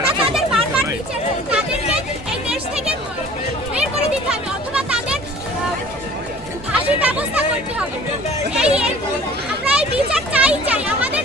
আমরা তাদের বারবার বিচার চাই, তাদেরকে এই দেশ থেকে বের করে দিতে হবে অথবা তাদের ফাঁসির ব্যবস্থা করতে হবে। আমরা এই বিচার চাই, আমাদের